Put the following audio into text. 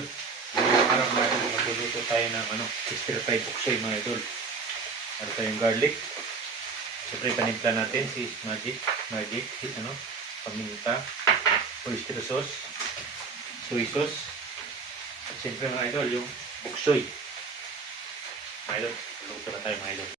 Ngayong araw mga idol, magluluto tayo ng stir fry bok choy mga idol. Meron tayong garlic. Siyempre panimpla natin si magic, paminta, oyster sauce, soy sauce. At siyempre mga idol, yung bok choy. Mga idol, luto na tayo mga idol.